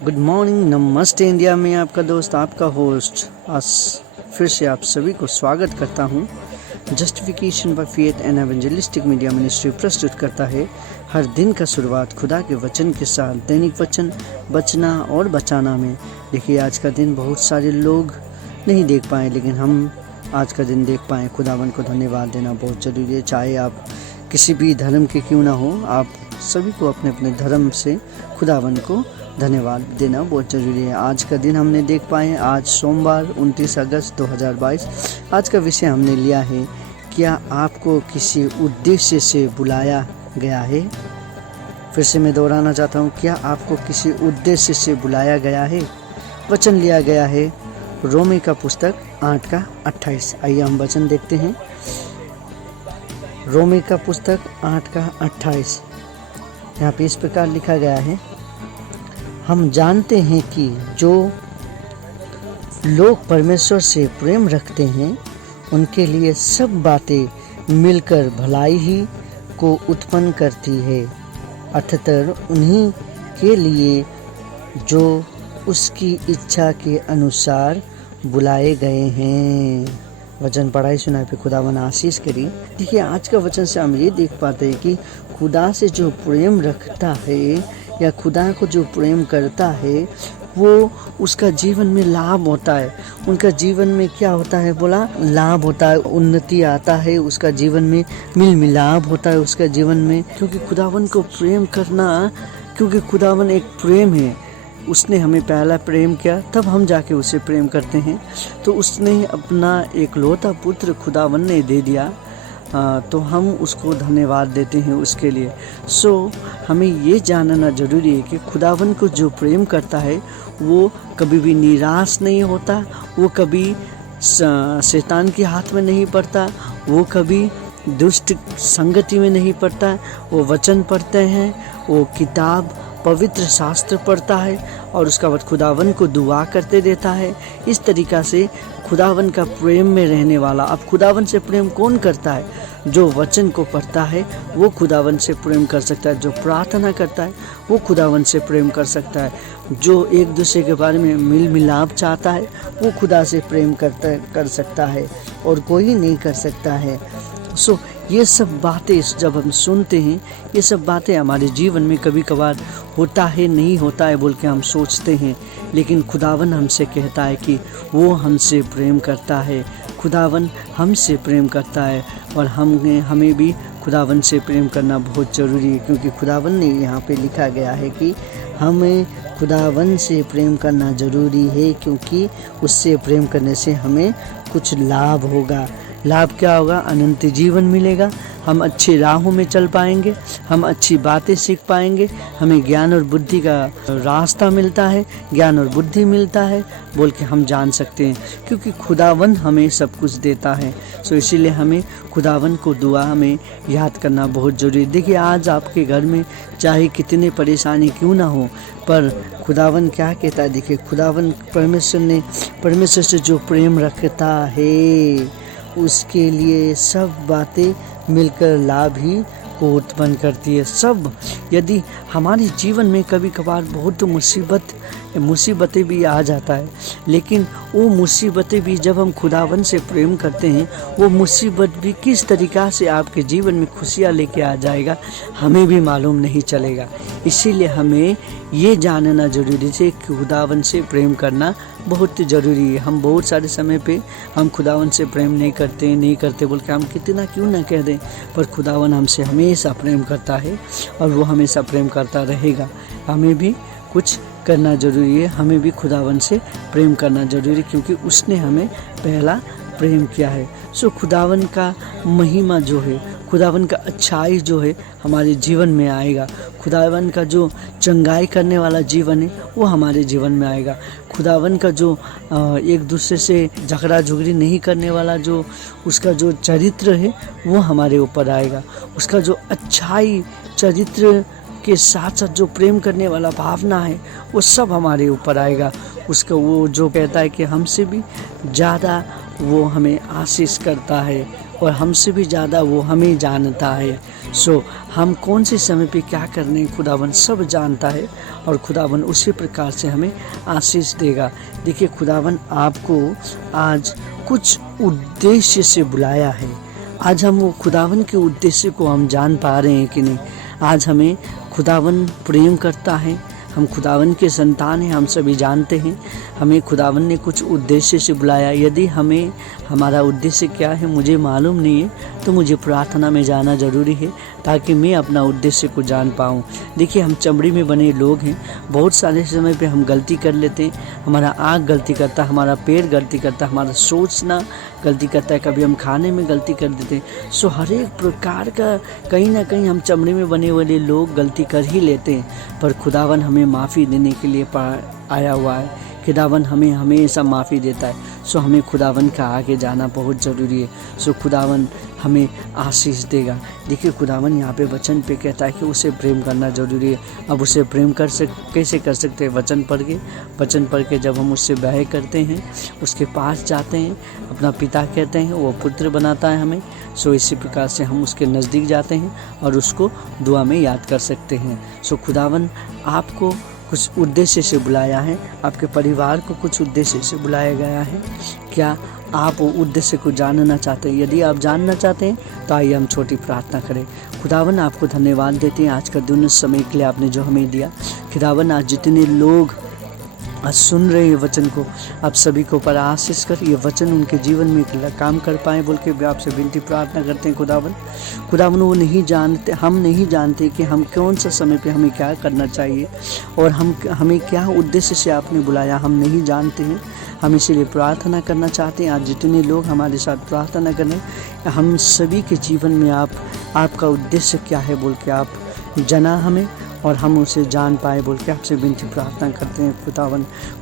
Good morning, नमस्ते India में आपका दोस्त, आपका होस्ट आज फिर से आप सभी को स्वागत करता हूँ। Justification by faith and evangelistic media ministry प्रस्तुत करता है हर दिन का शुरुआत खुदा के वचन के साथ, दैनिक वचन बचना और बचाना में। देखिए, आज का दिन बहुत सारे लोग नहीं देख पाए, लेकिन हम आज का दिन देख पाएँ। खुदावन को धन्यवाद देना बहुत ज़रूरी है। चाहे आप किसी भी धर्म के क्यों ना हो, आप सभी को अपने अपने धर्म से खुदावन को धन्यवाद देना बहुत ज़रूरी है। आज का दिन हमने देख पाए, आज सोमवार 29 अगस्त 2022। आज का विषय हमने लिया है, क्या आपको किसी उद्देश्य से बुलाया गया है। फिर से मैं दोहराना चाहता हूँ, क्या आपको किसी उद्देश्य से बुलाया गया है। वचन लिया गया है रोमी का पुस्तक 8:28। आइए हम वचन देखते हैं। रोमी का पुस्तक 8:28। यहाँ पे इस प्रकार लिखा गया है, हम जानते हैं कि जो लोग परमेश्वर से प्रेम रखते हैं उनके लिए सब बातें मिलकर भलाई ही को उत्पन्न करती है, अर्थात उन्हीं के लिए जो उसकी इच्छा के अनुसार बुलाए गए हैं। वचन पढ़ाई सुनाई पे खुदावन आशीष करी। देखिए, आज का वचन से हम ये देख पाते हैं कि खुदा से जो प्रेम रखता है या खुदा को जो प्रेम करता है, वो उसका जीवन में लाभ होता है। उनका जीवन में क्या होता है, बोला लाभ होता है, उन्नति आता है, उसका जीवन में मिल मिलाप होता है उसका जीवन में। क्योंकि खुदावन को प्रेम करना, क्योंकि खुदावन एक प्रेम है, उसने हमें पहला प्रेम किया, तब हम जाके उसे प्रेम करते हैं। तो उसने अपना एक लौता पुत्र खुदावन ने दे दिया, तो हम उसको धन्यवाद देते हैं उसके लिए। हमें ये जानना ज़रूरी है कि खुदावन को जो प्रेम करता है वो कभी भी निराश नहीं होता, वो कभी शैतान के हाथ में नहीं पड़ता, वो कभी दुष्ट संगति में नहीं पड़ता। वो वचन पढ़ते हैं, वो किताब पवित्र शास्त्र पढ़ता है और उसका बाद खुदावन को दुआ करते देता है। इस तरीक़ा से खुदावन का प्रेम में रहने वाला। अब खुदावन से प्रेम कौन करता है? जो वचन को पढ़ता है वो खुदावन से प्रेम कर सकता है। जो प्रार्थना करता है वो खुदावन से प्रेम कर सकता है। जो एक दूसरे के बारे में मिल मिलाप चाहता है वो खुदा से प्रेम कर सकता है, और कोई नहीं कर सकता है। ये सब बातें जब हम सुनते हैं, ये सब बातें हमारे जीवन में कभी कभार होता है, नहीं होता है बोल के हम सोचते हैं, लेकिन खुदावन हमसे कहता है कि वो हमसे प्रेम करता है। खुदावन हमसे प्रेम करता है और हमें भी खुदावन से प्रेम करना बहुत ज़रूरी है। क्योंकि खुदावन ने यहाँ पे लिखा गया है कि हमें खुदावन से प्रेम करना ज़रूरी है, क्योंकि उससे प्रेम करने से हमें कुछ लाभ होगा। लाभ क्या होगा? अनंत जीवन मिलेगा, हम अच्छे राहों में चल पाएंगे, हम अच्छी बातें सीख पाएंगे, हमें ज्ञान और बुद्धि का रास्ता मिलता है, ज्ञान और बुद्धि मिलता है बोल के हम जान सकते हैं। क्योंकि खुदावन हमें सब कुछ देता है। इसीलिए हमें खुदावन को दुआ में याद करना बहुत ज़रूरी है। देखिए, आज आपके घर में चाहे कितने परेशानी क्यों ना हो, पर खुदावन क्या कहता है? देखिए, खुदावन परमेश्वर से जो प्रेम रखता है उसके लिए सब बातें मिलकर लाभ ही को उत्पन्न करती है। सब, यदि हमारे जीवन में कभी कभार बहुत मुसीबतें भी आ जाता है, लेकिन वो मुसीबतें भी जब हम खुदावन से प्रेम करते हैं, वो मुसीबत भी किस तरीक़ा से आपके जीवन में खुशियाँ लेके आ जाएगा हमें भी मालूम नहीं चलेगा। इसीलिए हमें ये जानना ज़रूरी है कि खुदावन से प्रेम करना बहुत ज़रूरी है। हम बहुत सारे समय पे हम खुदावन से प्रेम नहीं करते बोल के हम कितना क्यों ना कह दें, पर खुदावन हमसे हमेशा प्रेम करता है और वो हमेशा प्रेम करता रहेगा। हमें भी कुछ करना ज़रूरी है, हमें भी खुदावन से प्रेम करना ज़रूरी है, क्योंकि उसने हमें पहला प्रेम किया है। खुदावन का महिमा जो है, खुदावन का अच्छाई जो है हमारे जीवन में आएगा। खुदावन का जो चंगाई करने वाला जीवन है वो हमारे जीवन में आएगा। खुदावन का जो एक दूसरे से झगड़ा झुगड़ी नहीं करने वाला जो उसका जो चरित्र है वो हमारे ऊपर आएगा। उसका जो अच्छाई चरित्र के साथ साथ जो प्रेम करने वाला भावना है वो सब हमारे ऊपर आएगा। उसका वो जो कहता है कि हमसे भी ज़्यादा वो हमें आशीष करता है और हमसे भी ज़्यादा वो हमें जानता है। सो हम कौन से समय पे क्या करने खुदावन सब जानता है और खुदावन उसी प्रकार से हमें आशीष देगा। देखिए खुदावन आपको आज कुछ उद्देश्य से बुलाया है। आज हम वो खुदावन के उद्देश्य को हम जान पा रहे हैं कि नहीं। आज हमें खुदावन प्रेम करता है, हम खुदावन के संतान हैं, हम सभी जानते हैं। हमें खुदावन ने कुछ उद्देश्य से बुलाया। यदि हमें हमारा उद्देश्य क्या है मुझे मालूम नहीं है, तो मुझे प्रार्थना में जाना ज़रूरी है ताकि मैं अपना उद्देश्य को जान पाऊँ। देखिए हम चमड़ी में बने लोग हैं, बहुत सारे समय पे हम गलती कर लेते हैं। हमारा आँख गलती करता है, हमारा पैर गलती करता है, हमारा सोचना गलती करता है, कभी हम खाने में गलती कर देते हैं। सो हर एक प्रकार का कहीं ना कहीं हम चमड़ी में बने वाले लोग गलती कर ही लेते हैं, पर खुदावन हमें माफ़ी देने के लिए आया हुआ है। खुदावन हमें हमेशा माफ़ी देता है। सो हमें खुदावन का आगे जाना बहुत ज़रूरी है। सो खुदावन हमें आशीष देगा। देखिए खुदावन यहाँ पे वचन पे कहता है कि उसे प्रेम करना ज़रूरी है। अब उसे प्रेम कैसे कर सकते हैं? वचन पढ़ के जब हम उससे ब्याह करते हैं, उसके पास जाते हैं, अपना पिता कहते हैं, वो पुत्र बनाता है हमें। सो इसी प्रकार से हम उसके नज़दीक जाते हैं और उसको दुआ में याद कर सकते हैं। सो खुदावन आपको कुछ उद्देश्य से बुलाया है, आपके परिवार को कुछ उद्देश्य से बुलाया गया है। क्या आप वो उद्देश्य को जानना चाहते हैं? यदि आप जानना चाहते हैं तो आइए हम छोटी प्रार्थना करें। खुदावन आपको धन्यवाद देते हैं आज का दिन, उस समय के लिए आपने जो हमें दिया। खुदावन आज जितने लोग आज सुन रहे हैं वचन को, आप सभी को पर आशीष कर ये वचन उनके जीवन में काम कर पाए बोल के आपसे विनती प्रार्थना करते हैं। खुदावन वो नहीं जानते, हम नहीं जानते कि हम कौन सा समय पे हमें क्या करना चाहिए और हमें क्या उद्देश्य से आपने बुलाया, हम नहीं जानते हैं। हम इसीलिए प्रार्थना करना चाहते हैं। आज जितने लोग हमारे साथ प्रार्थना करें, हम सभी के जीवन में आपका उद्देश्य क्या है बोल के आप जना हमें और हम उसे जान पाए बोल के आपसे विनती प्रार्थना करते हैं।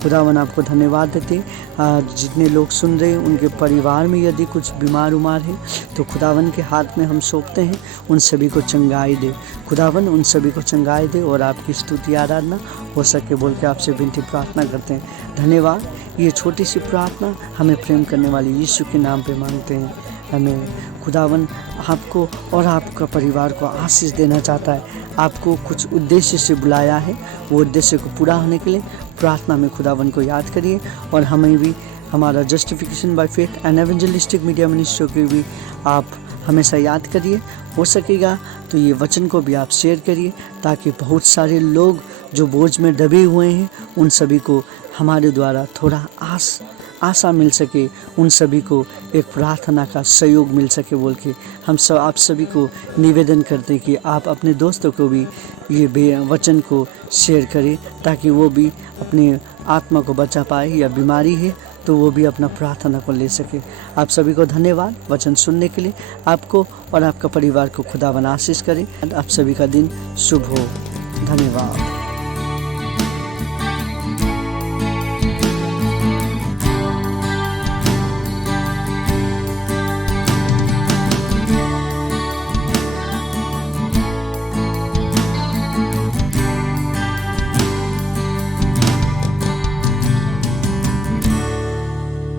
खुदावन आपको धन्यवाद देते हैं। जितने लोग सुन रहे हैं उनके परिवार में यदि कुछ बीमार है तो खुदावन के हाथ में हम सौंपते हैं, उन सभी को चंगाई दे। खुदावन उन सभी को चंगाई दे और आपकी स्तुति आराधना हो सके बोल के आपसे विनती प्रार्थना करते हैं। धन्यवाद। ये छोटी सी प्रार्थना हमें प्रेम करने वाले यीशु के नाम पे मांगते हैं। हमें खुदावन आपको और आपका परिवार को आशीष देना चाहता है। आपको कुछ उद्देश्य से बुलाया है, वो उद्देश्य को पूरा होने के लिए प्रार्थना में खुदावन को याद करिए और हमें भी हमारा justification by faith and evangelistic media ministry को भी आप हमेशा याद करिए। हो सकेगा तो ये वचन को भी आप शेयर करिए ताकि बहुत सारे लोग जो बोझ में दबे हुए हैं उन सभी को हमारे द्वारा थोड़ा आशा मिल सके, उन सभी को एक प्रार्थना का सहयोग मिल सके बोल के आप सभी को निवेदन करते हैं कि आप अपने दोस्तों को भी ये वचन को शेयर करें ताकि वो भी अपने आत्मा को बचा पाए या बीमारी है तो वो भी अपना प्रार्थना को ले सके। आप सभी को धन्यवाद वचन सुनने के लिए। आपको और आपका परिवार को खुदावन आशीष करे। आप सभी का दिन शुभ हो। धन्यवाद।